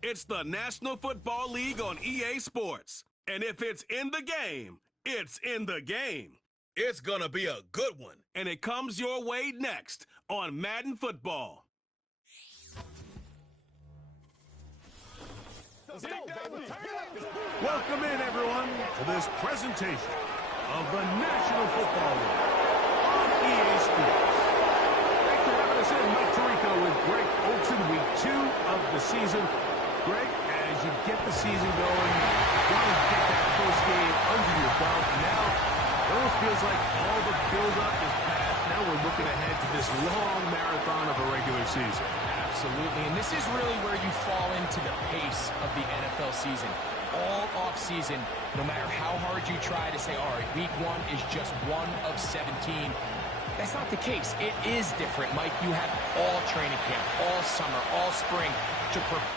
It's the National Football League on EA Sports. And if it's in the game, it's in the game. It's gonna be a good one. And it comes your way next on Madden Football. Welcome in, everyone, to this presentation of the National Football League on EA Sports. Thanks for having us in. Mike Tirico with Greg Olsen, week 2 of the season. Greg, as you get the season going, want to get that first game under your belt. Now, it almost feels like all the build-up is past. Now we're looking ahead to this long marathon of a regular season. Absolutely, and this is really where you fall into the pace of the NFL season. All off-season, no matter how hard you try to say, all right, week 1 is just 1 of 17. That's not the case. It is different, Mike. You have all training camp, all summer, all spring to prepare.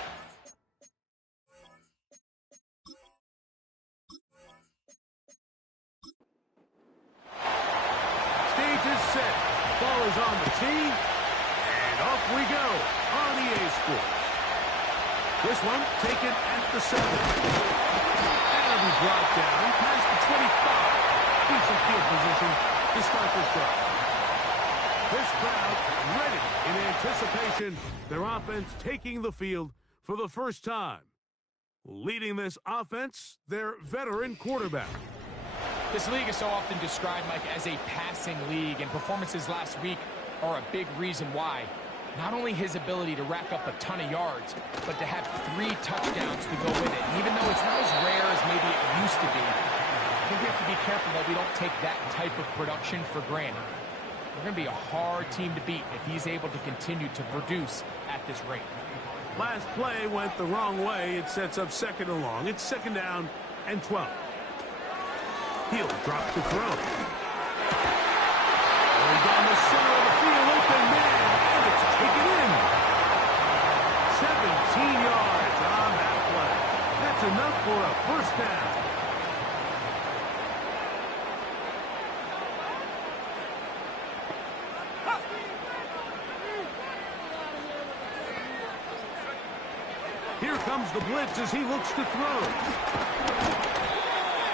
Stage is set. Ball is on the tee. And off we go on EA Sports. This one taken at the 7. That'll be brought down past the 25. Decent field position to start this drive. This crowd ready in anticipation. Their offense taking the field for the first time. Leading this offense, their veteran quarterback. This league is so often described, Mike, as a passing league, and performances last week are a big reason why. Not only his ability to rack up a ton of yards, but to have 3 touchdowns to go with it. Even though it's not as rare as maybe it used to be, I think we have to be careful that we don't take that type of production for granted. They're going to be a hard team to beat if he's able to continue to produce at this rate. Last play went the wrong way. It sets up 2nd and long. It's 2nd down and 12. He'll drop to throw. Going down the center of the field, open man, and it's taken in. 17 yards on that play. That's enough for a first down. Here comes the blitz as he looks to throw.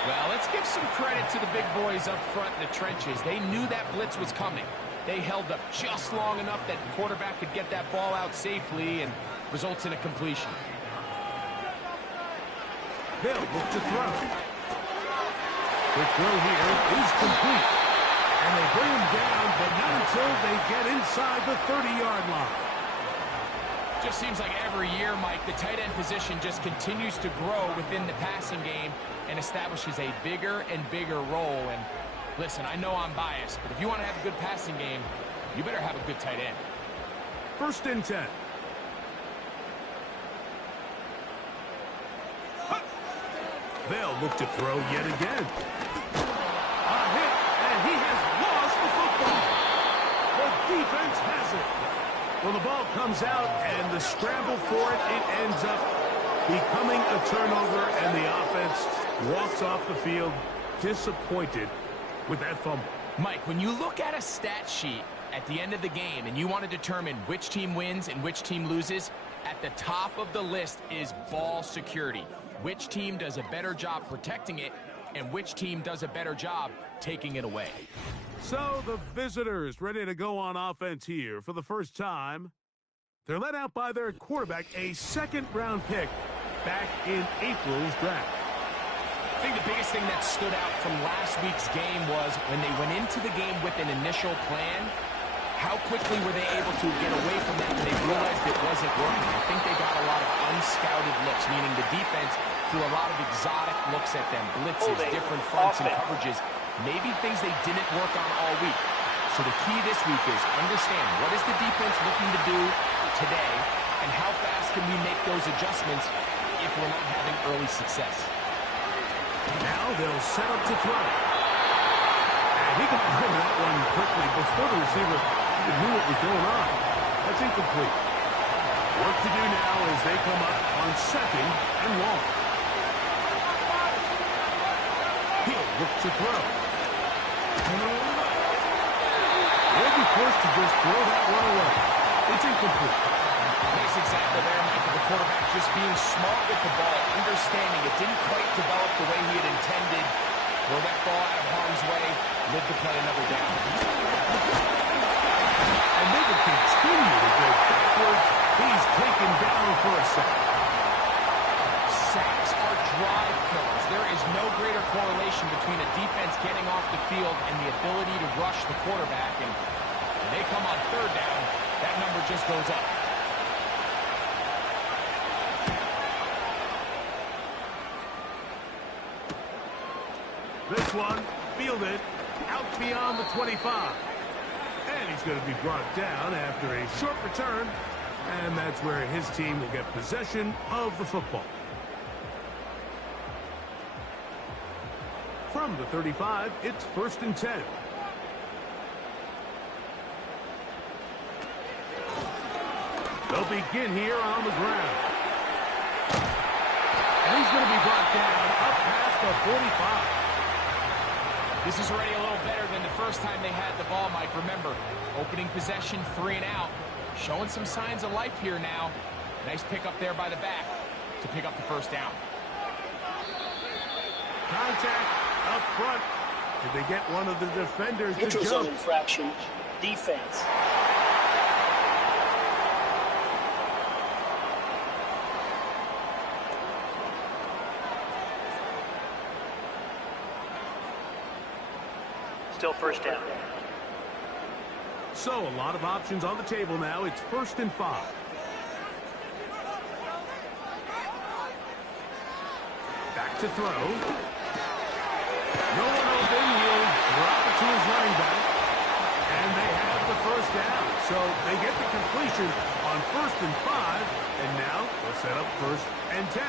Well, let's give some credit to the big boys up front in the trenches. They knew that blitz was coming. They held up just long enough that the quarterback could get that ball out safely and results in a completion. They'll look to throw. The throw here is complete. And they bring him down, but not until they get inside the 30-yard line. Just seems like every year, Mike, the tight end position just continues to grow within the passing game and establishes a bigger and bigger role. And listen, I know I'm biased, but if you want to have a good passing game, you better have a good tight end. 1st and 10. They'll look to throw yet again. A hit, and he has lost the football. The defense has it. Well, the ball comes out, and the scramble for it, it ends up becoming a turnover, and the offense walks off the field disappointed with that fumble. Mike, when you look at a stat sheet at the end of the game and you want to determine which team wins and which team loses, at the top of the list is ball security. Which team does a better job protecting it and which team does a better job taking it away. So the visitors ready to go on offense here for the first time. They're led out by their quarterback, a 2nd-round pick back in April's draft. I think the biggest thing that stood out from last week's game was when they went into the game with an initial plan, how quickly were they able to get away from that when they realized it wasn't working. I think they got a lot of unscouted looks, meaning the defense threw a lot of exotic looks at them, blitzes, different fronts and coverages, maybe things they didn't work on all week. So the key this week is understand what is the defense looking to do today and how fast can we make those adjustments if we're not having early success. Now they'll set up to throw. And he got rid of that one quickly before the receiver even knew what was going on. That's incomplete. Work to do now as they come up on 2nd and long. He'll look to throw. They'll be forced to just throw that one away. It's incomplete. Nice example there, Michael, the quarterback just being smart with the ball, understanding it didn't quite develop the way he had intended. Throw that ball out of harm's way, live to play another down. And they will continue to go backwards. He's taken down for a sack. Sacks are drive killers. There is no greater correlation between a defense getting off the field and the ability to rush the quarterback. And when they come on third down, that number just goes up. This one, fielded, out beyond the 25. And he's going to be brought down after a short return. And that's where his team will get possession of the football. From the 35, it's 1st and 10. They'll begin here on the ground. And he's going to be brought down up past the 45. This is already a little better than the first time they had the ball, Mike. Remember, opening possession, 3 and out. Showing some signs of life here now. Nice pick up there by the back to pick up the first down. Contact up front. Did they get one of the defenders to jump? Neutral zone infraction. Defense. Still first down. So a lot of options on the table now. It's 1st and 5. Back to throw. No one open. He'll drop it to his running back. And they have the first down. So they get the completion on 1st and 5. And now they'll set up 1st and 10.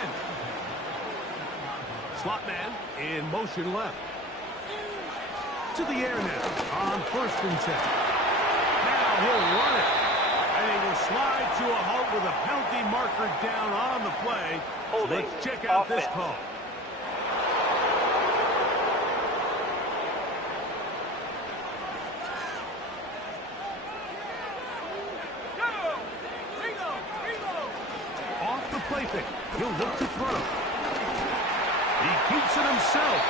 Slot man in motion left. To the air now on 1st and 10. Now he'll run it. And he will slide to a halt with a penalty marker down on the play. Holding. Let's check out Offense. this call. Off the play fake. He'll look to throw. He keeps it himself.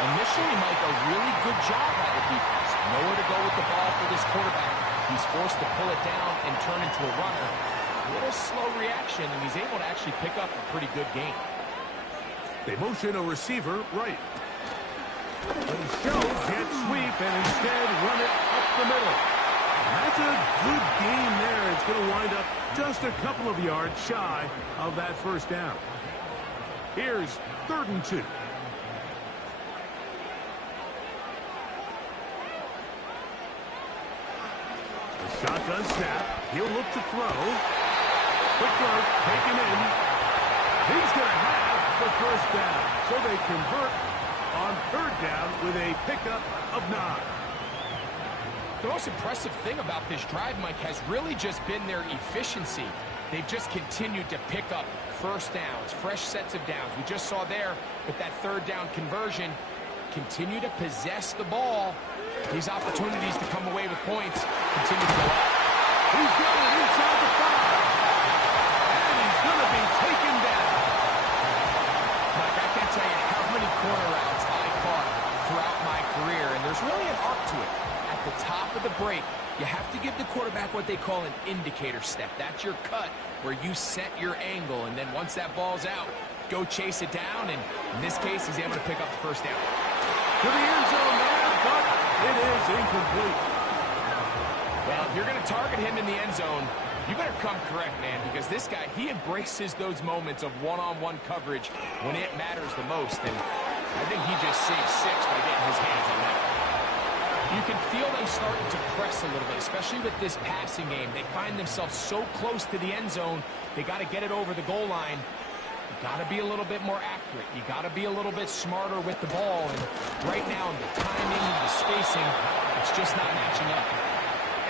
Initially, Mike, a really good job by the defense. Nowhere to go with the ball for this quarterback. He's forced to pull it down and turn into a runner. A little slow reaction, and he's able to actually pick up a pretty good gain. They motion a receiver right. They show jet sweep and instead run it up the middle. That's a good game there. It's going to wind up just a couple of yards shy of that first down. Here's 3rd and 2. Shotgun snap. He'll look to throw. Quick throw, taken in. He's going to have the first down. So they convert on 3rd down with a pickup of 9. The most impressive thing about this drive, Mike, has really just been their efficiency. They've just continued to pick up first downs, fresh sets of downs. We just saw there with that 3rd down conversion, continue to possess the ball. These opportunities to come away with points continue to go up. He's got it inside the 5. And he's going to be taken down. Mike, I can't tell you how many corner routes I caught throughout my career, and there's really an art to it. At the top of the break, you have to give the quarterback what they call an indicator step. That's your cut where you set your angle, and then once that ball's out, go chase it down, and in this case, he's able to pick up the first down. To the end zone there, but it is incomplete. Well, if you're going to target him in the end zone, you better come correct, man, because this guy, he embraces those moments of one-on-one coverage when it matters the most, and I think he just saved 6 by getting his hands on that. You can feel them starting to press a little bit, especially with this passing game. They find themselves so close to the end zone, they got to get it over the goal line. You got to be a little bit more accurate. You got to be a little bit smarter with the ball, and right now, the timing, the spacing, it's just not matching up.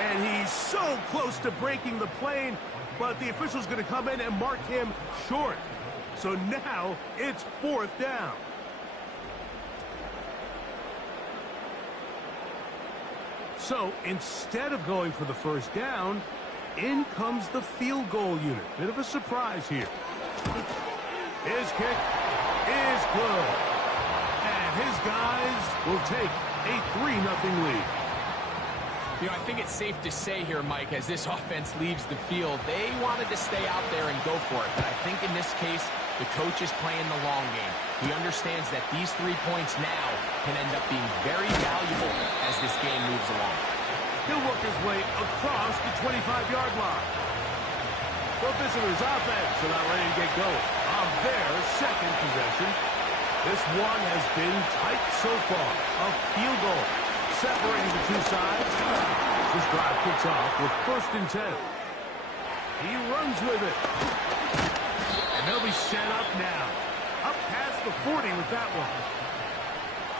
And he's so close to breaking the plane, but the official's going to come in and mark him short. So now it's 4th down. So instead of going for the first down, in comes the field goal unit. Bit of a surprise here. His kick is good. And his guys will take a 3-0 lead. You know, I think it's safe to say here, Mike, as this offense leaves the field, they wanted to stay out there and go for it. But I think in this case, the coach is playing the long game. He understands that these 3 points now can end up being very valuable as this game moves along. He'll work his way across the 25-yard line. The visitors' offense are not ready to get going on their second possession. This one has been tight so far. A field goal separating the two sides. This drive kicks off with 1st and 10. He runs with it. And they'll be set up now. Up past the 40 with that one.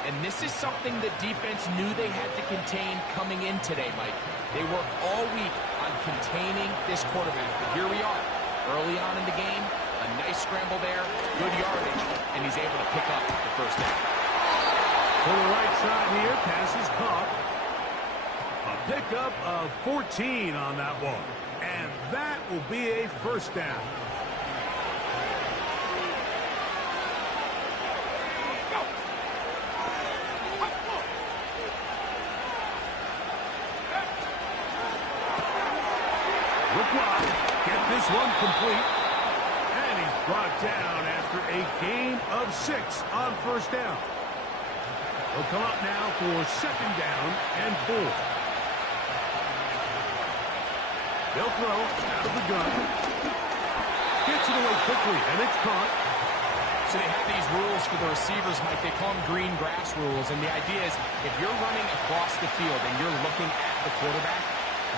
And this is something the defense knew they had to contain coming in today, Mike. They worked all week on containing this quarterback. But here we are, early on in the game. A nice scramble there, good yardage, and he's able to pick up the 1st down. To the right side here, pass is caught. A pickup of 14 on that one. And that will be a 1st down. Get this one complete. And he's brought down after a gain of 6 on 1st down. He'll come up now for 2nd down and 4. They'll throw out of the gun. Gets it away quickly, and it's caught. So they have these rules for the receivers, Mike. They call them green grass rules. And the idea is if you're running across the field and you're looking at the quarterback,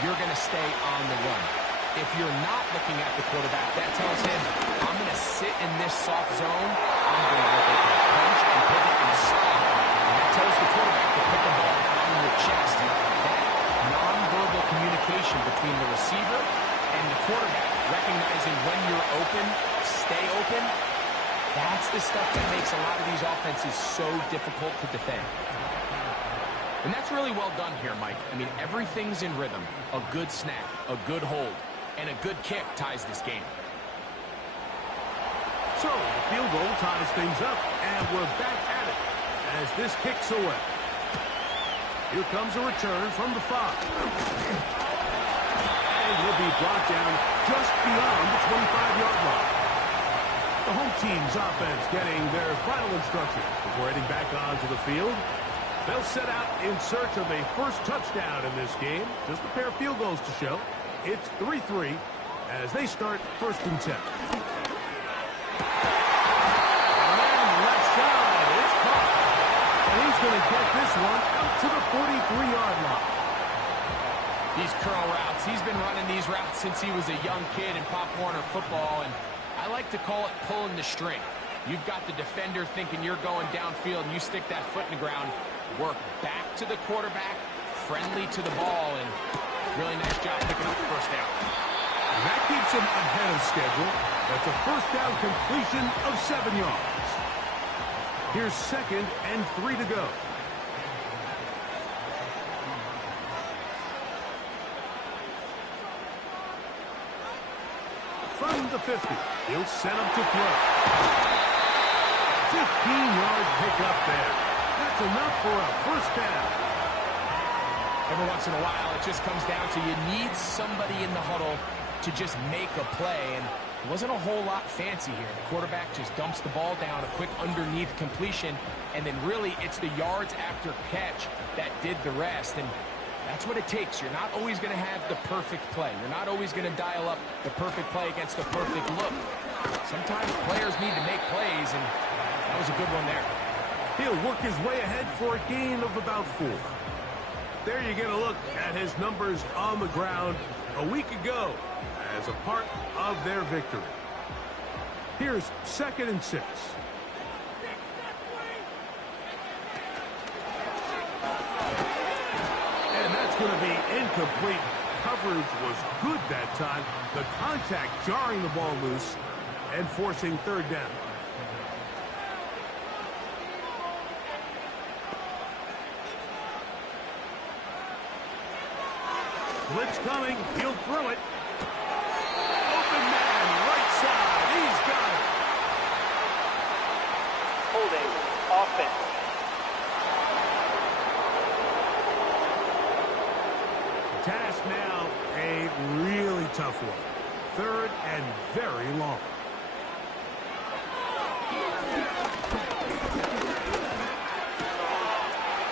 you're going to stay on the run. If you're not looking at the quarterback, that tells him, I'm going to sit in this soft zone. I'm going to punch and pivot and stop. And that tells the quarterback to put the ball on your chest. That nonverbal communication between the receiver and the quarterback, recognizing when you're open, stay open, that's the stuff that makes a lot of these offenses so difficult to defend. And that's really well done here, Mike. I mean, everything's in rhythm. A good snap, a good hold, and a good kick ties this game. So, the field goal ties things up, and we're back at it as this kicks away. Here comes a return from the 5. And he'll be brought down just beyond the 25-yard line. The home team's offense getting their final instruction before heading back onto the field. They'll set out in search of a 1st touchdown in this game. Just a pair of field goals to show. It's 3-3 as they start 1st and 10. And left side, it's caught. And he's going to get this one out to the 43-yard line. These curl routes, he's been running these routes since he was a young kid in Pop Warner football, and I like to call it pulling the string. You've got the defender thinking you're going downfield, and you stick that foot in the ground, work back to the quarterback, friendly to the ball, and really nice job picking up the 1st down. And that keeps him ahead of schedule. That's a 1st down completion of 7 yards. Here's 2nd and 3 to go. From the 50, he'll set him to throw. 15-yard pickup there. That's enough for a 1st down. Every once in a while, it just comes down to you need somebody in the huddle to just make a play, and it wasn't a whole lot fancy here. The quarterback just dumps the ball down, a quick underneath completion, and then really it's the yards after catch that did the rest, and that's what it takes. You're not always going to have the perfect play. You're not always going to dial up the perfect play against the perfect look. Sometimes players need to make plays, and that was a good one there. He'll work his way ahead for a gain of about 4. There you get a look at his numbers on the ground a week ago as a part of their victory. Here's 2nd and 6. And that's going to be incomplete. Coverage was good that time. The contact jarring the ball loose and forcing 3rd down. Blitz coming. He'll throw it. defense. Task now, a really tough one. Third and very long.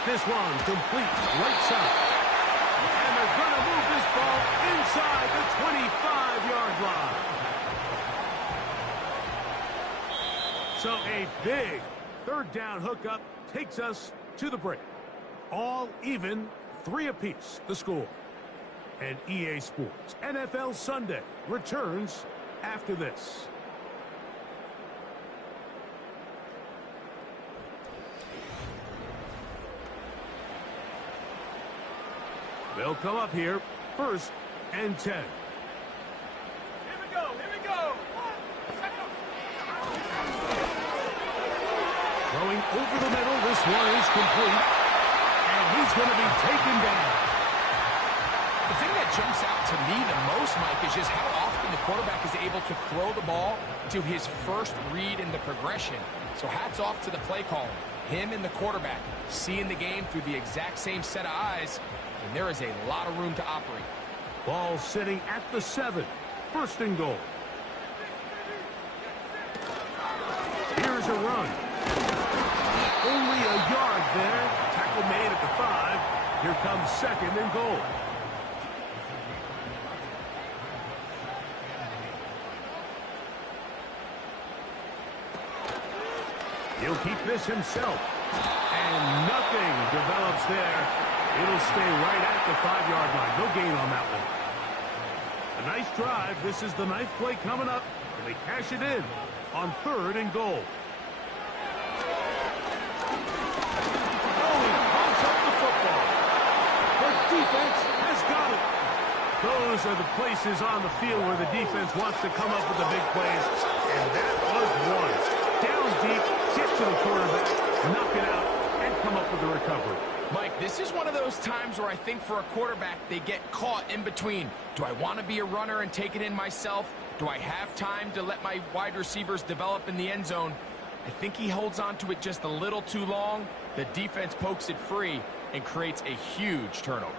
This one complete right side. And they're going to move this ball inside the 25-yard line. So a big third down hookup takes us to the break. All even, 3 apiece, the score. And EA Sports NFL Sunday returns after this. They'll come up here, 1st and 10. Here we go, here we go. Throwing over the middle, this one is complete. And he's going to be taken down. The thing that jumps out to me the most, Mike, is just how often the quarterback is able to throw the ball to his first read in the progression. So hats off to the play caller. Him and the quarterback seeing the game through the exact same set of eyes, and there is a lot of room to operate. Ball sitting at the 7, 1st and goal. Here's a run. Only a yard there. Tackle made at the 5. Here comes 2nd and goal. He'll keep this himself. And nothing develops there. It'll stay right at the 5-yard line. No gain on that one. A nice drive. This is the 9th play coming up. And they cash it in on 3rd and goal. Oh, he pumps up the football. The defense has got it. Those are the places on the field where the defense wants to come up with the big plays. And that was one. Down deep, get to the quarterback, knock it out, and come up with a recovery. Mike, this is one of those times where I think for a quarterback, they get caught in between. Do I want to be a runner and take it in myself? Do I have time to let my wide receivers develop in the end zone? I think he holds on to it just a little too long. The defense pokes it free and creates a huge turnover.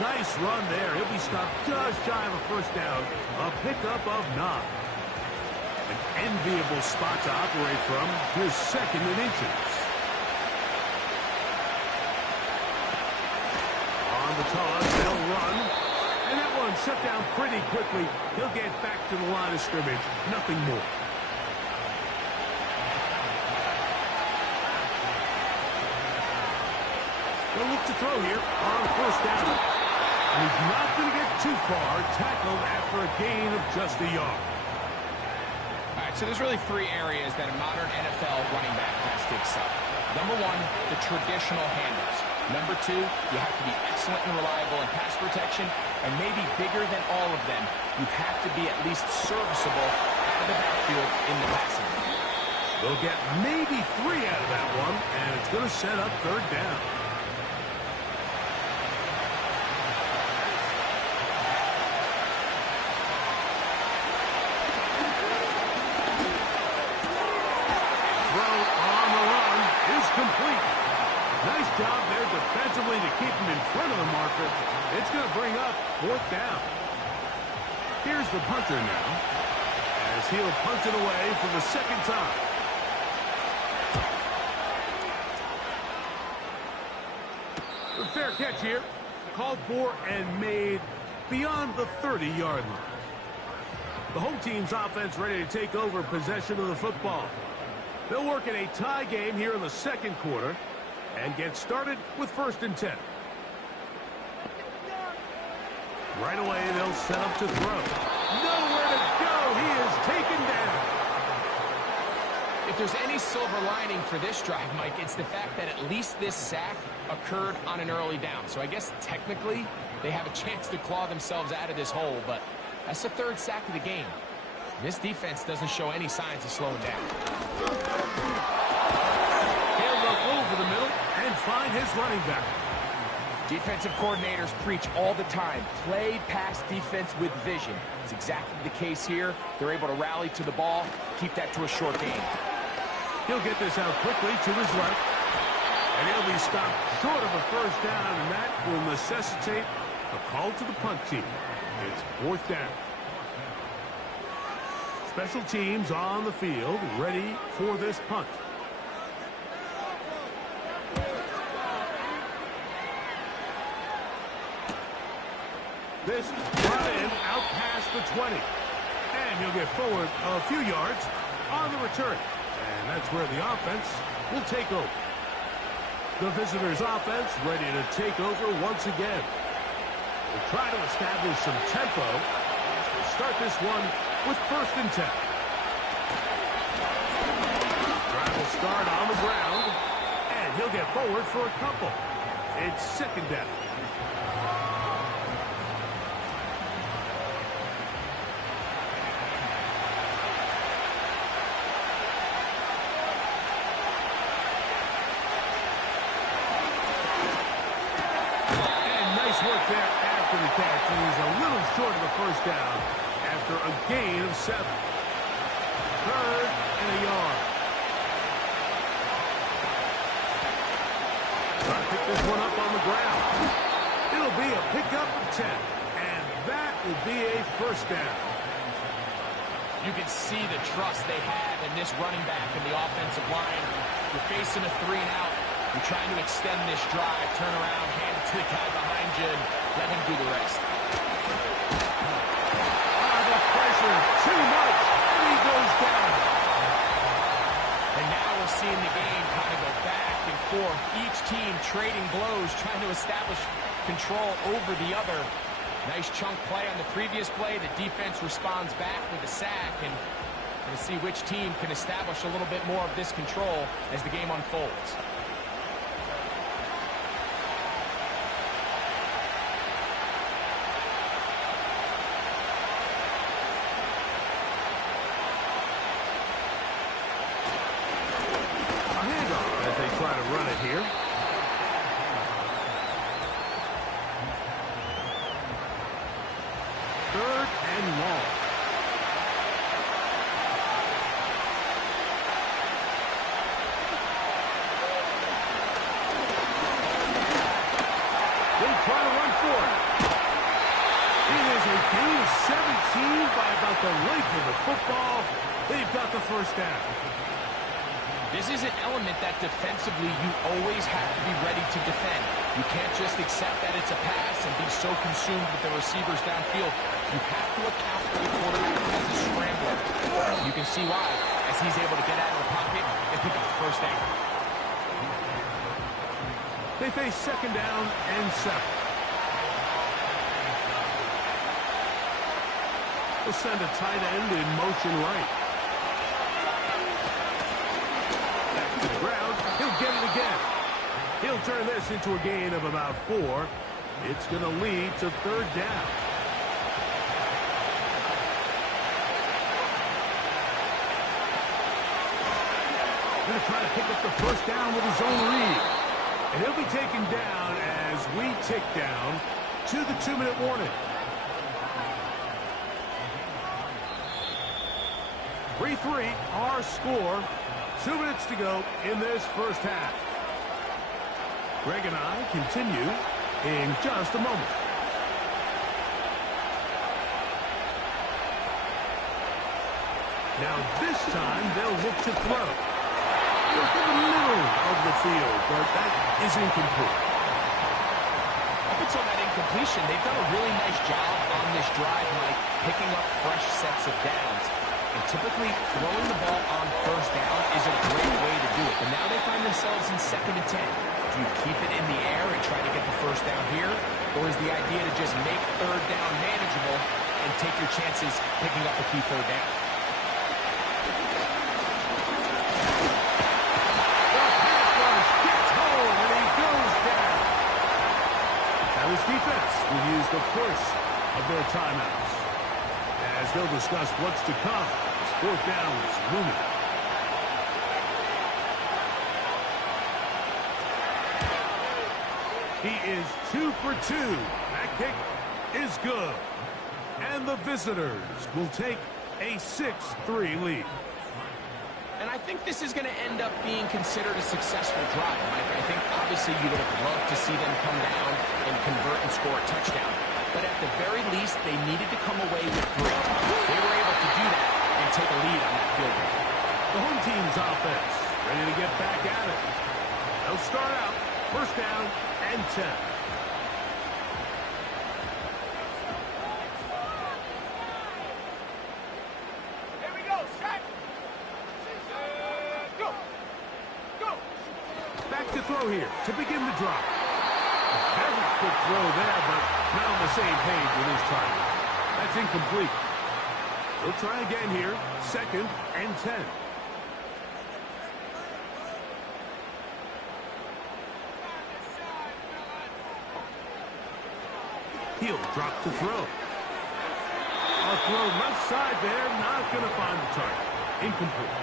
Nice run there. He'll be stopped just shy of a 1st down. A pickup of 9. An enviable spot to operate from. Here's 2nd and inches. On the toss, they'll run. And that one shut down pretty quickly. He'll get back to the line of scrimmage. Nothing more. They'll look to throw here on 1st down. And he's not going to get too far, tackled after a gain of just a yard. All right, so there's really 3 areas that a modern NFL running back has to excel. Number 1, the traditional handoffs. Number 2, you have to be excellent and reliable in pass protection. And maybe bigger than all of them, you have to be at least serviceable out of the backfield in the passing game. They'll get maybe 3 out of that one, and it's going to set up 3rd down. Complete. Nice job there defensively to keep him in front of the marker. It's going to bring up 4th down. Here's the punter now, as he'll punt it away for the 2nd time. The fair catch here, called for and made beyond the 30-yard line. The home team's offense ready to take over possession of the football. They'll work in a tie game here in the 2nd quarter and get started with 1st and 10. Right away, they'll set up to throw. Nowhere to go. He is taken down. If there's any silver lining for this drive, Mike, it's the fact that at least this sack occurred on an early down. So I guess technically they have a chance to claw themselves out of this hole, but that's the 3rd sack of the game. This defense doesn't show any signs of slowing down. He'll look over the middle and find his running back. Defensive coordinators preach all the time, play pass defense with vision. It's exactly the case here. They're able to rally to the ball, keep that to a short game. He'll get this out quickly to his left. And he'll be stopped short of a first down, and that will necessitate a call to the punt team. It's 4th down. Special teams on the field, ready for this punt. This brought in out past the 20. And he'll get forward a few yards on the return. And that's where the offense will take over. The visitors' offense ready to take over once again. We'll try to establish some tempo as we start this one with 1st and 10. Drive will start on the ground. And he'll get forward for a couple. It's 2nd down. Work there after the catch. He's a little short of the first down after a gain of 7. 3rd and a yard. Trying to pick this one up on the ground. It'll be a pickup of 10. And that will be a first down. You can see the trust they have in this running back and the offensive line. You're facing a 3-and-out. You're trying to extend this drive, turn around, hand it to the guy behind you, and let him do the rest. The pressure, too much, and he goes down. And now we're seeing the game kind of go back and forth. Each team trading blows, trying to establish control over the other. Nice chunk play on the previous play. The defense responds back with a sack, and we'll see which team can establish a little bit more of this control as the game unfolds. Try to run it here. 3rd and long. They try to run for it. It is a gain of 17 by about the length of the football. They've got the first down. This is an element that defensively you always have to be ready to defend. You can't just accept that it's a pass and be so consumed with the receivers downfield. You have to account for the quarterback as a scrambler. You can see why, as he's able to get out of the pocket and pick up the first down. They face 2nd down and 7. We'll send a tight end in motion right. He'll get it again. He'll turn this into a gain of about 4. It's going to lead to 3rd down. Going to try to pick up the first down with his own read. And he'll be taken down as we tick down to the 2-minute warning. 3-3, our score. 2 minutes to go in this first half. Greg and I continue in just a moment. Now this time they'll look to throw. Look in the middle of the field, but that is incomplete. Up until that incompletion, they've done a really nice job on this drive, Mike, picking up fresh sets of downs. And typically, throwing the ball on first down is a great way to do it. But now they find themselves in 2nd and 10. Do you keep it in the air and try to get the first down here? Or is the idea to just make 3rd down manageable and take your chances picking up a key 3rd down? The pass rush gets home, and he goes down. Now his defense will use the first of their timeouts, as they'll discuss what's to come as 4th down is looming. He is 2 for 2. That kick is good. And the visitors will take a 6-3 lead. And I think this is going to end up being considered a successful drive, Mike. I think obviously you would have loved to see them come down and convert and score a touchdown. But at the very least, they needed to come away with 3. They were able to do that and take a lead on that field goal. The home team's offense ready to get back at it. They'll start out first down and 10. To throw here to begin the drive. A very quick throw there, but not on the same page with his target. That's incomplete. They'll try again here, 2nd and 10. He'll drop to throw. A throw left side there, not going to find the target. Incomplete.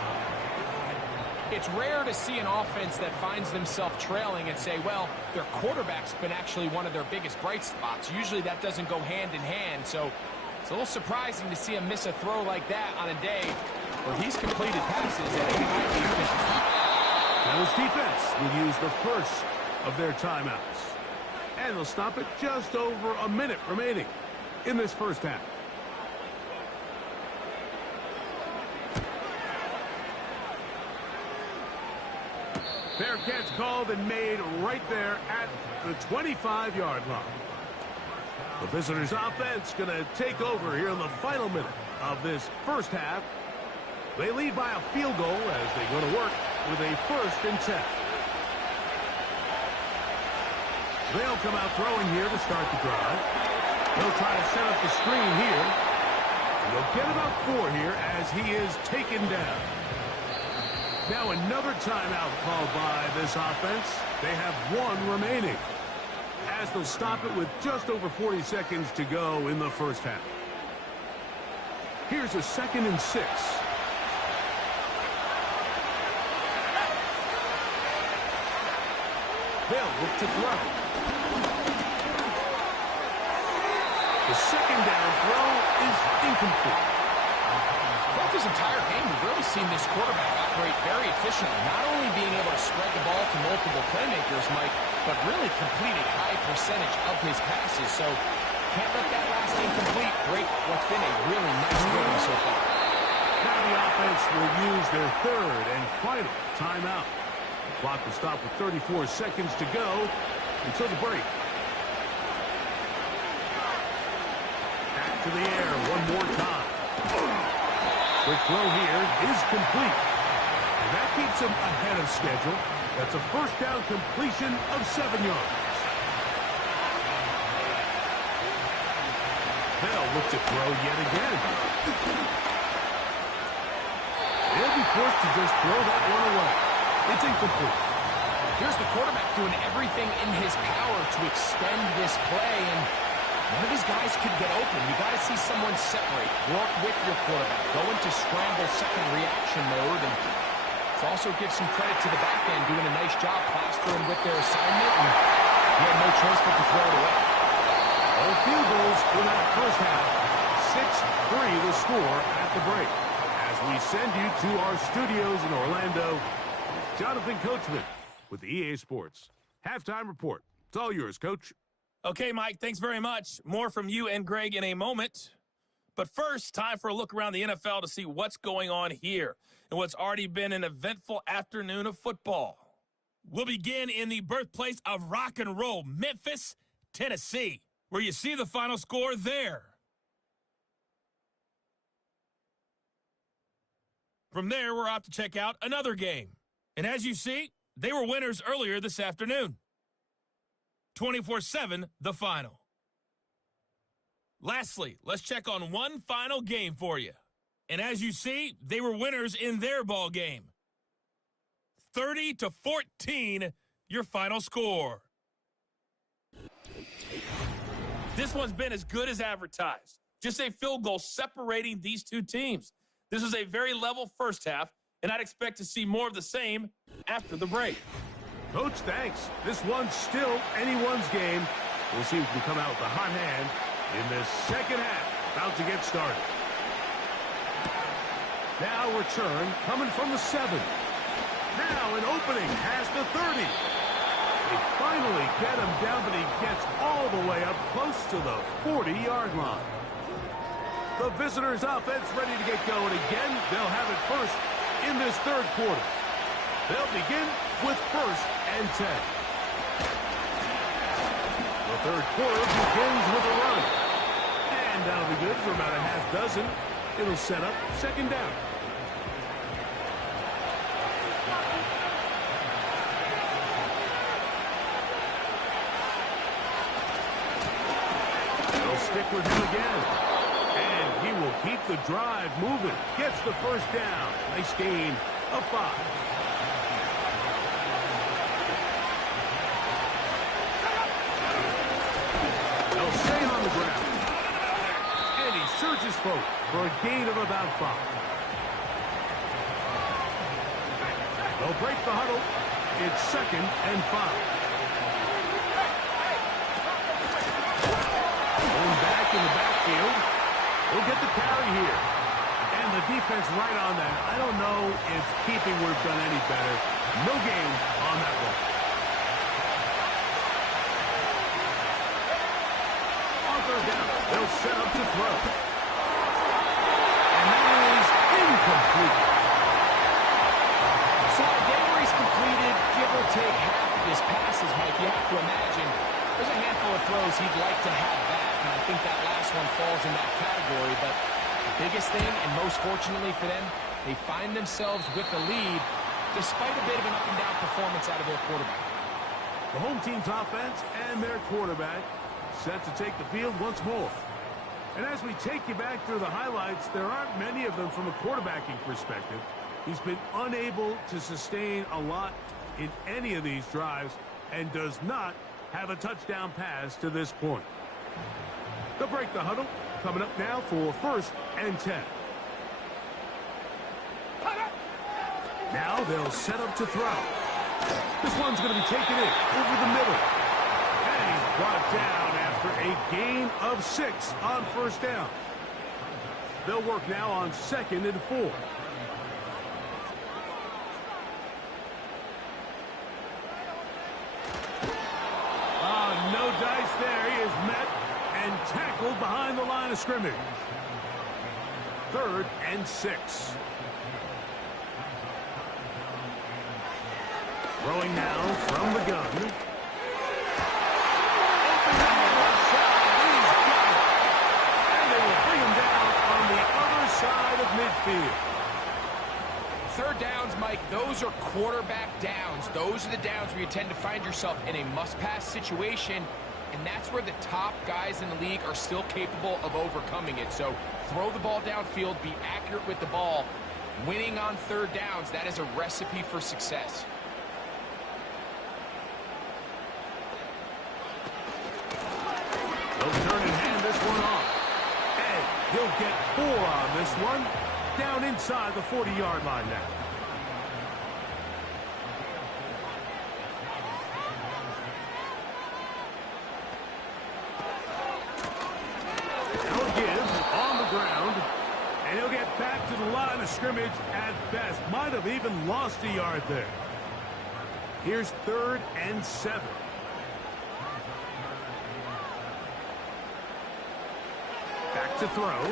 It's rare to see an offense that finds themselves trailing and say, well, their quarterback's been actually one of their biggest bright spots. Usually that doesn't go hand in hand, so it's a little surprising to see him miss a throw like that on a day where he's completed passes at a highly efficient rate. Now his defense will use the first of their timeouts. And they'll stop it just over a minute remaining in this first half. Fair catch called and made right there at the 25-yard line. The visitors' offense going to take over here in the final minute of this first half. They lead by a field goal as they go to work with a 1st and 10. They'll come out throwing here to start the drive. They'll try to set up the screen here. And they'll get about 4 here as he is taken down. Now another timeout called by this offense. They have 1 remaining as they'll stop it with just over 40 seconds to go in the first half. Here's a 2nd and 6. They'll look to throw. The 2nd down throw is incomplete. Throughout this entire game, we've really seen this quarterback operate very efficiently, not only being able to spread the ball to multiple playmakers, Mike, but really complete a high percentage of his passes. So can't let that last incomplete break what's been a really nice rhythm so far. Now the offense will use their 3rd and final timeout. The clock will stop with 34 seconds to go until the break. Back to the air one more time. Quick throw here is complete. And that keeps him ahead of schedule. That's a first down completion of 7 yards. They'll look to throw yet again. They'll be forced to just throw that one away. It's incomplete. Here's the quarterback doing everything in his power to extend this play, and none of his guys could get open. You got to see someone separate, work with your quarterback, go into scramble second reaction mode, and let's also give some credit to the back end doing a nice job plastering with their assignment, and he had no choice but to throw it away. All field goals in that first half. 6-3 the score at the break. As we send you to our studios in Orlando, Jonathan Coachman with the EA Sports Halftime Report. It's all yours, Coach. Okay, Mike, thanks very much. More from you and Greg in a moment. But first, time for a look around the NFL to see what's going on here and what's already been an eventful afternoon of football. We'll begin in the birthplace of rock and roll, Memphis, Tennessee, where you see the final score there. From there, we're off to check out another game. And as you see, they were winners earlier this afternoon. 24-7, the final. Lastly, let's check on one final game for you. And as you see, they were winners in their ball game. 30-14, your final score. This one's been as good as advertised. Just a field goal separating these two teams. This was a very level first half, and I'd expect to see more of the same after the break. Coach, thanks. This one's still anyone's game. We'll see who can come out with a hot hand in this second half. About to get started. Now return coming from the 7. Now an opening past the 30. They finally get him down, but he gets all the way up close to the 40-yard line. The visitors' offense ready to get going again. They'll have it first in this third quarter. They'll begin with 1st and 10. The third quarter begins with a run. And that'll be good for about a half dozen. It'll set up 2nd down. They'll stick with him again. And he will keep the drive moving. Gets the 1st down. Nice gain of 5. They'll stay on the ground. And he surges forward for a gain of about 5. They'll break the huddle. It's 2nd and 5. Going back in the backfield. He'll get the carry here. And the defense right on that. I don't know if keeping would have done any better. No gain on that one. On 3rd down, they'll set up to throw. And that is incomplete. So Denver's completed, give or take half of his passes, Mike. You have to imagine there's a handful of throws he'd like to have back, and I think that last one falls in that category. But the biggest thing, and most fortunately for them, they find themselves with the lead despite a bit of an up-and-down performance out of their quarterback. The home team's offense and their quarterback set to take the field once more. And as we take you back through the highlights, there aren't many of them from a quarterbacking perspective. He's been unable to sustain a lot in any of these drives and does not have a touchdown pass to this point. They'll break the huddle. Coming up now for 1st and 10. Now they'll set up to throw. This one's going to be taken in over the middle. And he's brought down after a gain of 6 on 1st down. They'll work now on 2nd and 4. No dice there. He is met and tackled behind the line of scrimmage. 3rd and 6. Throwing now from the gun. Open down the left side. He's got it. And they will bring him down on the other side of midfield. 3rd downs, Mike, those are quarterback downs. Those are the downs where you tend to find yourself in a must-pass situation, and that's where the top guys in the league are still capable of overcoming it. So throw the ball downfield, be accurate with the ball. Winning on 3rd downs, that is a recipe for success. They'll turn and hand this one off. And he'll get 4 on this one. Down inside the 40-yard line now. They'll give on the ground. And he'll get back to the line of scrimmage at best. Might have even lost a yard there. Here's 3rd and 7. Back to throw.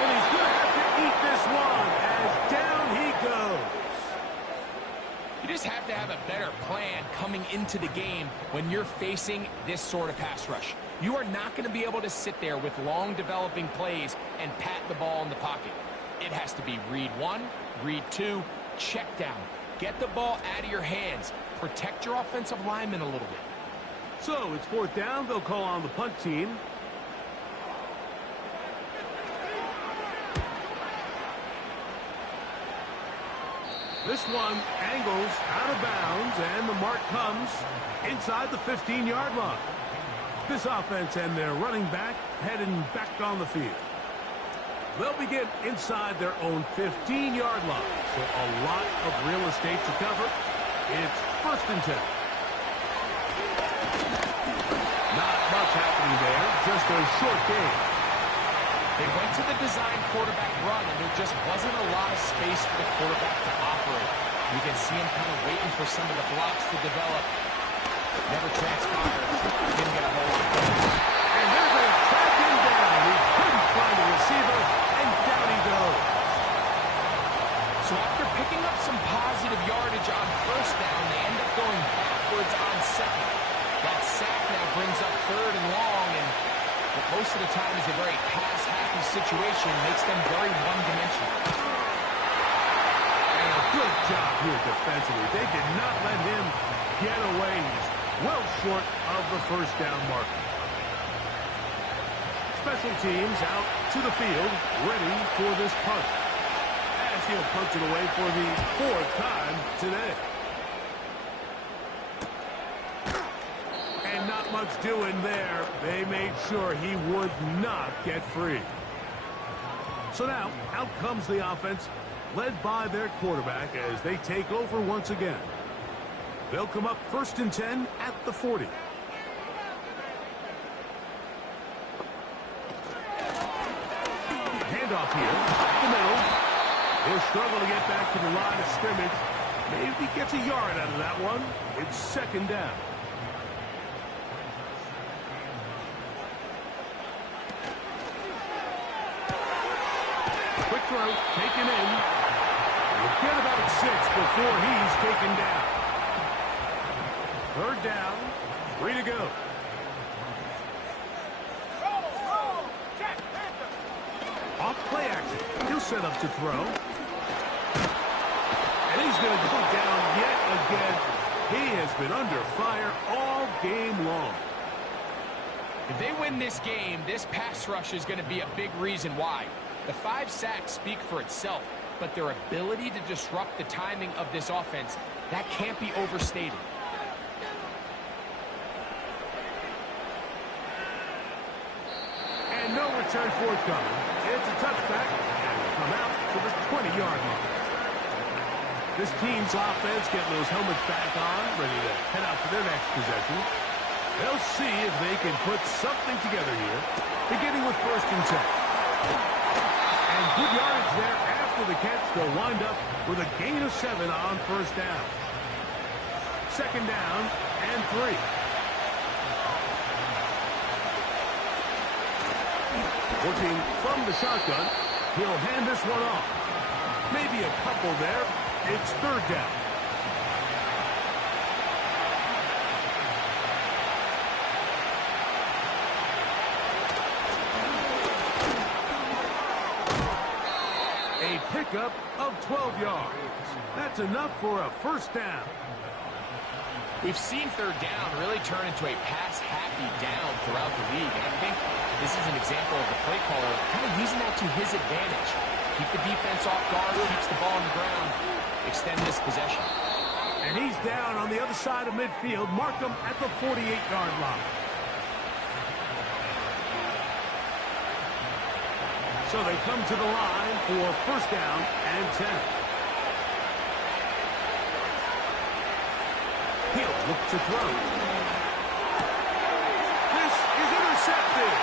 And he's going to have to eat this one as down he goes. You just have to have a better plan coming into the game when you're facing this sort of pass rush. You are not going to be able to sit there with long developing plays and pat the ball in the pocket. It has to be read 1, read 2, check down. Get the ball out of your hands. Protect your offensive lineman a little bit. So it's 4th down. They'll call on the punt team. This one angles out of bounds, and the mark comes inside the 15-yard line. This offense and their running back heading back on the field. They'll begin inside their own 15-yard line. So a lot of real estate to cover. It's 1st and 10. Not much happening there. Just a short game. They went to the design quarterback run, and there just wasn't a lot of space for the quarterback to operate. You can see him kind of waiting for some of the blocks to develop. Never transpired. Didn't get a whole lot done. And they're going to track him down. He couldn't find the receiver, and down he goes. So after picking up some positive yardage on 1st down, they end up going backwards on 2nd. That sack now brings up 3rd and long, and what most of the time is a very pass-happy situation, makes them very one-dimensional. And a good job here defensively. They did not let him get away. He's well short of the 1st down marker. Special teams out to the field, ready for this punt. As he'll punch it away for the 4th time today. And not much doing there. They made sure he would not get free. So now, out comes the offense, led by their quarterback as they take over once again. They'll come up 1st and 10 at the 40. Handoff here, up the middle. He'll struggle to get back to the line of scrimmage. Maybe he gets a yard out of that one. It's 2nd down. Quick throw, taken in. We'll get about 6 before he's taken down. 3rd down, 3 to go. Off play action. He'll set up to throw. And he's going to go down yet again. He has been under fire all game long. If they win this game, this pass rush is going to be a big reason why. The 5 sacks speak for itself, but their ability to disrupt the timing of this offense, that can't be overstated. And no return forthcoming. It's a touchback, and will come out to the 20-yard line. This team's offense getting those helmets back on, ready to head out for their next possession. They'll see if they can put something together here, beginning with 1st and 10. And good yardage there after the catch. They'll wind up with a gain of 7 on 1st down. 2nd down and 3. Working from the shotgun, he'll hand this one off. Maybe a couple there. It's 3rd down. A pickup of 12 yards. That's enough for a 1st down. We've seen 3rd down really turn into a pass-happy down throughout the league, and I think this is an example of the play caller kind of using that to his advantage. Keep the defense off guard, keeps the ball on the ground, extend this possession. And he's down on the other side of midfield. Mark him at the 48-yard line. So they come to the line for 1st down and 10. He'll look to throw. This is intercepted.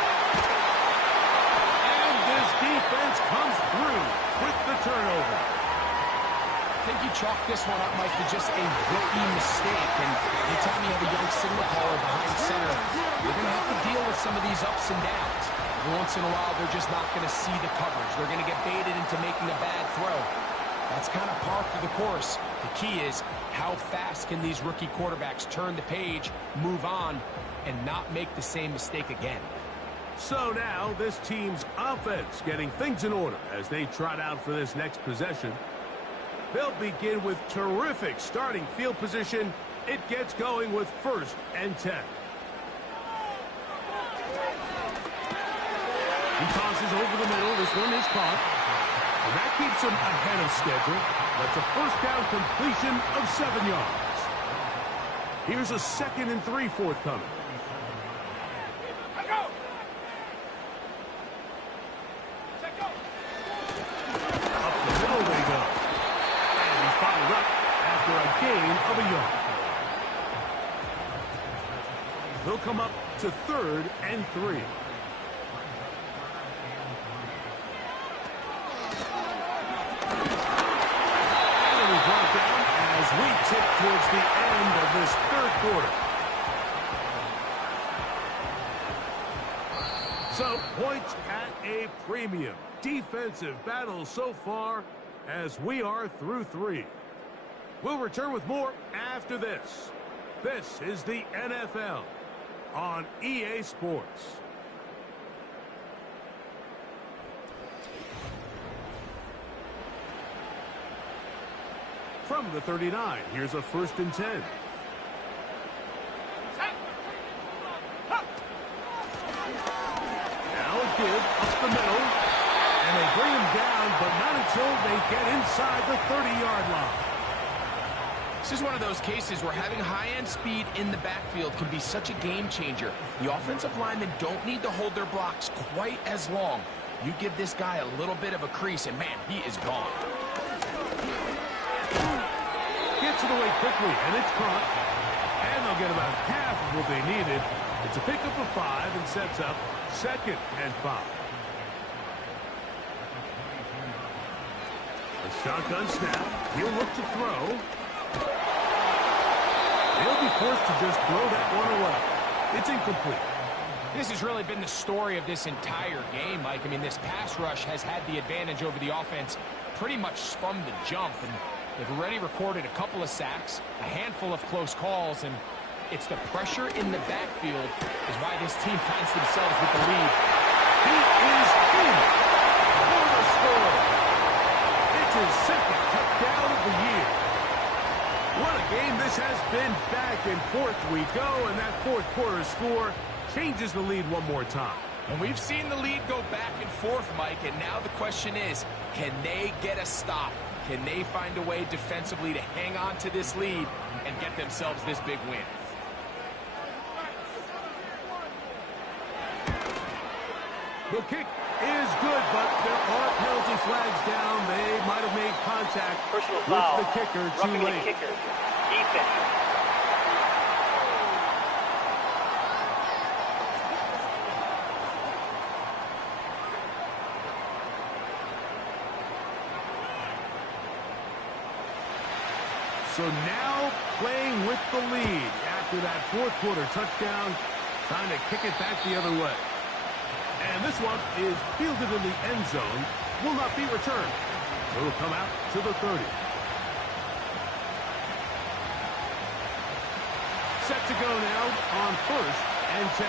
And this defense comes through with the turnover. I think you chalk this one up, Mike, to just a rookie mistake. And anytime you have a young signal caller behind center, you're going to have to deal with some of these ups and downs. Every once in a while, they're just not going to see the coverage. They're going to get baited into making a bad throw. That's kind of par for the course. The key is how fast can these rookie quarterbacks turn the page, move on, and not make the same mistake again. So now this team's offense getting things in order as they trot out for this next possession. They'll begin with terrific starting field position. It gets going with 1st and 10. He tosses over the middle. This one is caught. And that keeps him ahead of schedule. That's a 1st down completion of 7 yards. Here's a 2nd and 3 forthcoming. gain of a yard. They'll come up to 3rd and 3. And it'll be brought down as we tip towards the end of this 3rd quarter. So, points at a premium. Defensive battle so far as we are through 3. We'll return with more after this. This is the NFL on EA Sports. From the 39, here's a 1st and 10. Now a give up the middle. And they bring him down, but not until they get inside the 30-yard line. This is one of those cases where having high-end speed in the backfield can be such a game changer. The offensive linemen don't need to hold their blocks quite as long. You give this guy a little bit of a crease, and man, he is gone. Gets it away quickly, and it's caught. And they'll get about half of what they needed. It's a pickup of 5 and sets up 2nd and 5. A shotgun snap. He'll look to throw. He'll be forced to just throw that one away. It's incomplete. This has really been the story of this entire game, Mike. I mean, this pass rush has had the advantage over the offense pretty much from the jump. And they've already recorded a couple of sacks, a handful of close calls, and it's the pressure in the backfield is why this team finds themselves with the lead. He is in for the score. It's his 2nd touchdown of the year. What a game this has been. Back and forth we go, and that 4th quarter score changes the lead one more time. And we've seen the lead go back and forth, Mike, and now the question is, can they get a stop? Can they find a way defensively to hang on to this lead and get themselves this big win? The kick is good, but there are penalty flags down. They might have made contact Personal with foul. the kicker too Roughing late. the kicker. Defense. So now playing with the lead after that 4th quarter touchdown, trying to kick it back the other way. And this one is fielded in the end zone, will not be returned. So it'll come out to the 30. Set to go now on 1st and 10.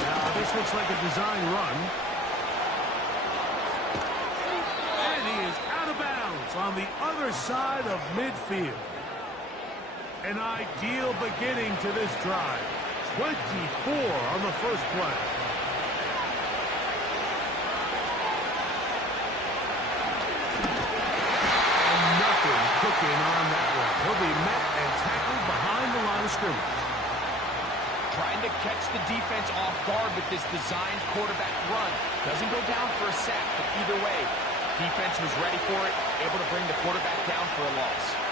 Now this looks like a design run. And he is out of bounds on the other side of midfield. An ideal beginning to this drive. 24 on the first play. And nothing cooking on that one. He'll be met and tackled behind the line of scrimmage. Trying to catch the defense off guard with this designed quarterback run. Doesn't go down for a sack, but either way, defense was ready for it, able to bring the quarterback down for a loss.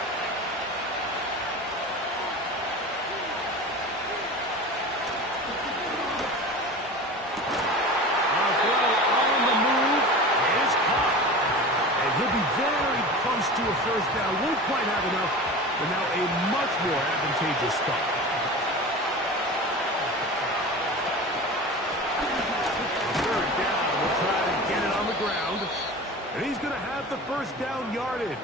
To a first down, won't quite have enough, but now a much more advantageous spot. Third down, we'll try to get it on the ground, and he's going to have the first down yardage.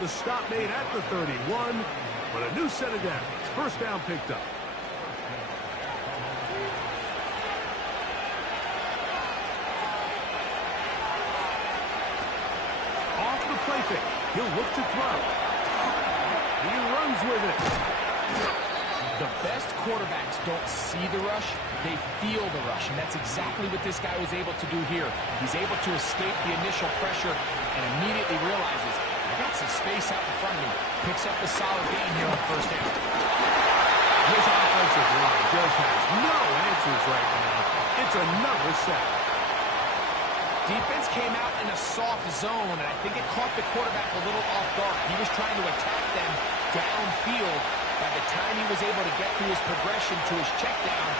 The stop made at the 31, but a new set of downs. First down picked up. Off the play fake. He'll look to throw. He runs with it. The best quarterbacks don't see the rush, they feel the rush, and that's exactly what this guy was able to do here. He's able to escape the initial pressure and immediately realizes, I got some space out in front of me. Picks up a solid gain here on first down. This offensive line just has no answers right now. It's another sack. Defense came out in a soft zone, and I think it caught the quarterback a little off guard. He was trying to attack them downfield. By the time he was able to get through his progression to his check down,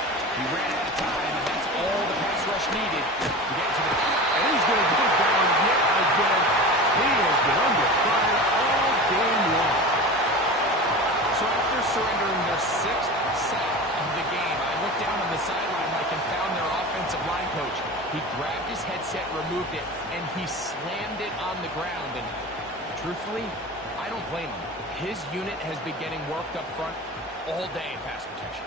he ran out of time, and that's all the pass rush needed to get to the... And he's going to go down yet again. He has been under fire all game long. So after surrendering their 6th sack of the game, I looked down on the sideline like and found their offensive line coach. He grabbed his headset, removed it, and he slammed it on the ground. And truthfully, I don't blame him. His unit has been getting worked up front all day in pass protection.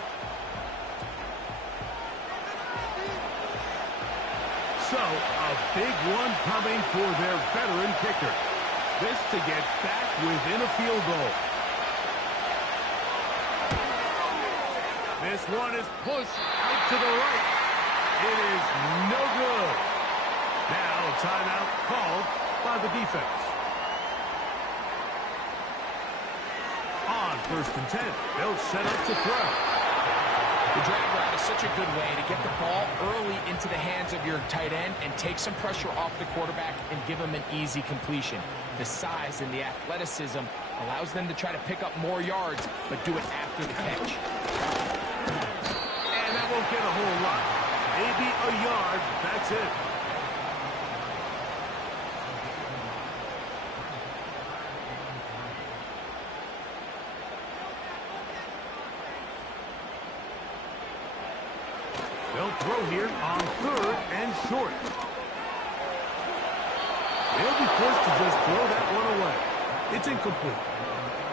So, a big one coming for their veteran kicker. This to get back within a field goal. This one is pushed out to the right. It is no good. Now a timeout called by the defense. On 1st and 10, they'll set up to throw. The drag route is such a good way to get the ball early into the hands of your tight end and take some pressure off the quarterback and give him an easy completion. The size and the athleticism allows them to try to pick up more yards, but do it after the catch. And that won't get a whole lot. Maybe a yard, that's it. They'll throw here on 3rd and short. They'll be forced to just throw that one away. It's incomplete.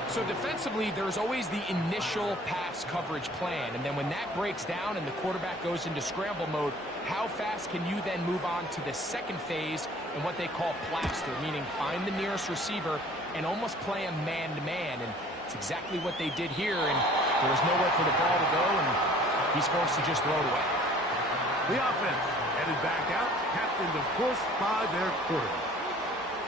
So defensively, there's always the initial pass coverage plan, and then when that breaks down and the quarterback goes into scramble mode, how fast can you then move on to the second phase and what they call plaster, meaning find the nearest receiver and almost play him man-to-man, and it's exactly what they did here, and there was nowhere for the ball to go, and he's forced to just throw it away. The offense headed back out, captained, of course, by their quarterback.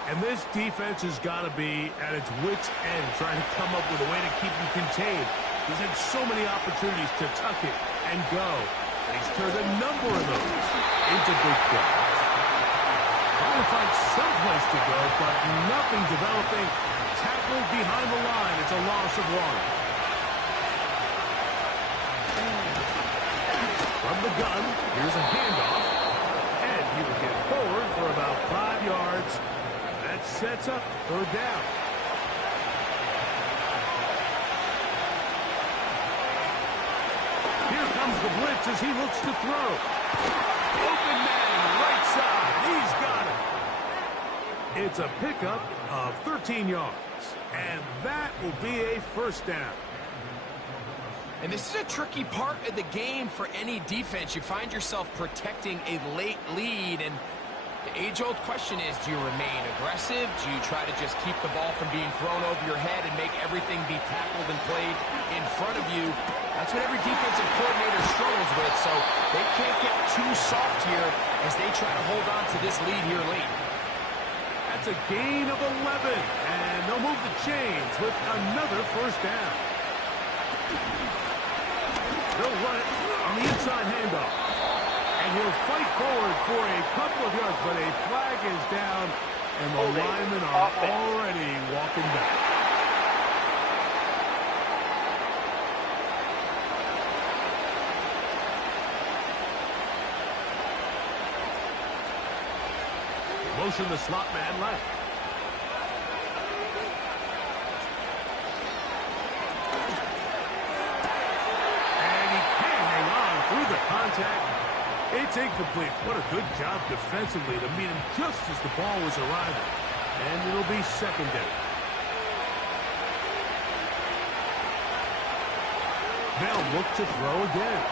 And this defense has got to be at its wits' end, trying to come up with a way to keep him contained. He's had so many opportunities to tuck it and go. And he's turned a number of those into big plays. Trying to find some place to go, but nothing developing. Tackled behind the line. It's a loss of 1. From the gun, here's a handoff. And he will get forward for about 5 yards. That sets up 3rd down. Here comes the blitz as he looks to throw. Open man, right side. He's got it. It's a pickup of 13 yards. And that will be a 1st down. And this is a tricky part of the game for any defense. You find yourself protecting a late lead, and the age-old question is, do you remain aggressive? Do you try to just keep the ball from being thrown over your head and make everything be tackled and played in front of you? That's what every defensive coordinator struggles with, so they can't get too soft here as they try to hold on to this lead here late. That's a gain of 11, and they'll move the chains with another 1st down. They'll run it on the inside handoff. And he'll fight forward for a couple of yards, but a flag is down, and the linemen are already walking back. Motion the slot man left. And he can't hang on through the contact. It's incomplete. What a good job defensively to meet him just as the ball was arriving. And it'll be 2nd down. They'll look to throw again.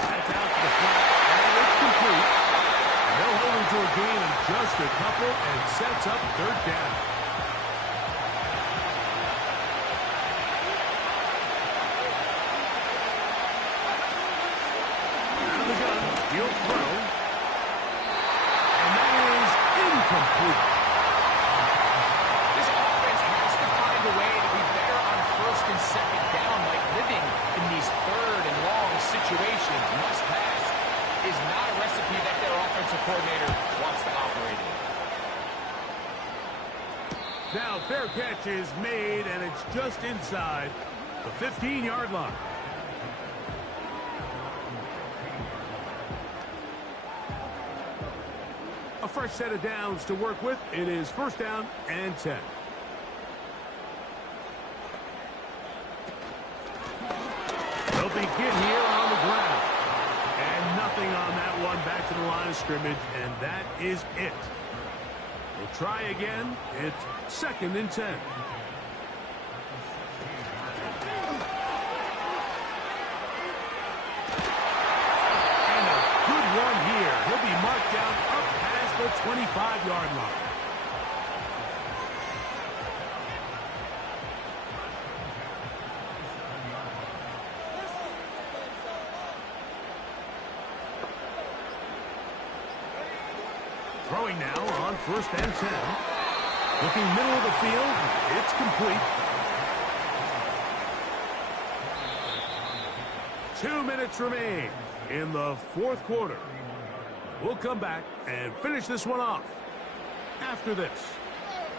That's out to the flat, and it's complete. And they'll hold him to a gain of just a couple and sets up 3rd down. He'll throw. And that is incomplete. This offense has to find a way to be better on 1st and 2nd down, like living in these 3rd and long situations. Must pass is not a recipe that their offensive coordinator wants to Now, fair catch is made, and it's just inside the 15-yard line. A fresh set of downs to work with. It is first down and 10. They'll begin here on the ground. And nothing on that one. Back to the line of scrimmage, and that is it. We'll try again. It's second and 10. And a good one here. He'll be marked down up past the 25-yard line. Throwing now on first and 10. Looking middle of the field. It's complete. 2 minutes remain in the fourth quarter. We'll come back and finish this one off after this.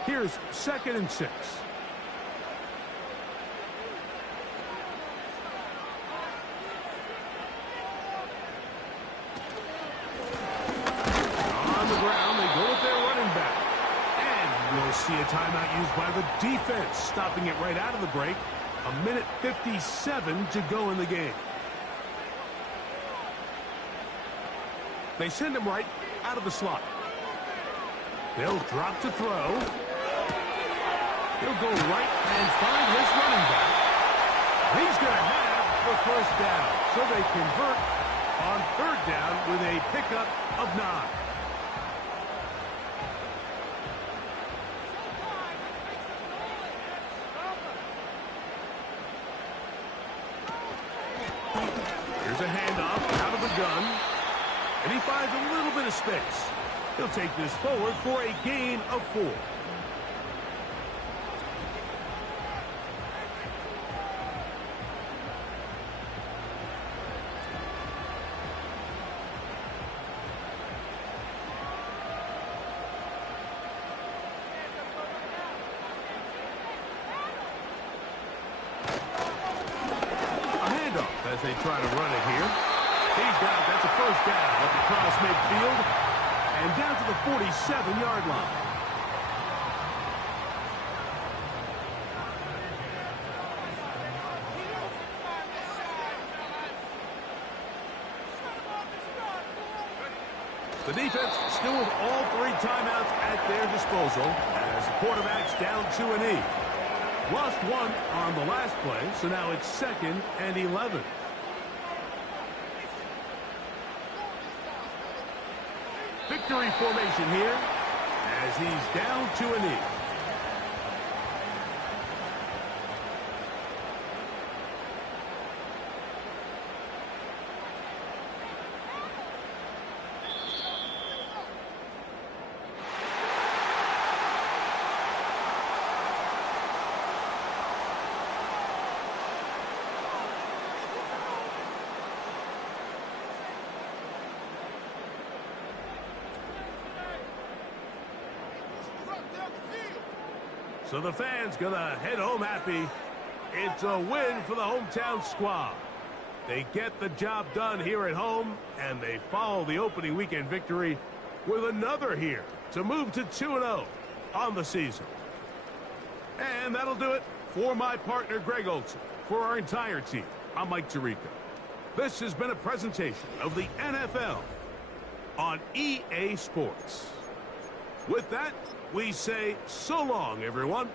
Here's second and 6. We'll see a timeout used by the defense, stopping it right out of the break. 1:57 to go in the game. They send him right out of the slot. They'll drop to throw. He'll go right and find his running back. He's going to have the first down. So they convert on third down with a pickup of 9. Here's a handoff out of the gun. And he finds a little bit of space. He'll take this forward for a gain of 4. As they try to run it here. He's got it. That's a first down up across midfield and down to the 47-yard line. The defense still with all 3 timeouts at their disposal as the quarterback's down to a knee. Lost 1 on the last play, so now it's second and 11. Victory formation here as he's down to a knee. So the fans gonna head home happy. It's a win for the hometown squad. They get the job done here at home, and they follow the opening weekend victory with another here to move to 2-0 on the season. And that'll do it for my partner, Greg Olson. For our entire team, I'm Mike Tirico. This has been a presentation of the NFL on EA Sports. With that, we say so long, everyone.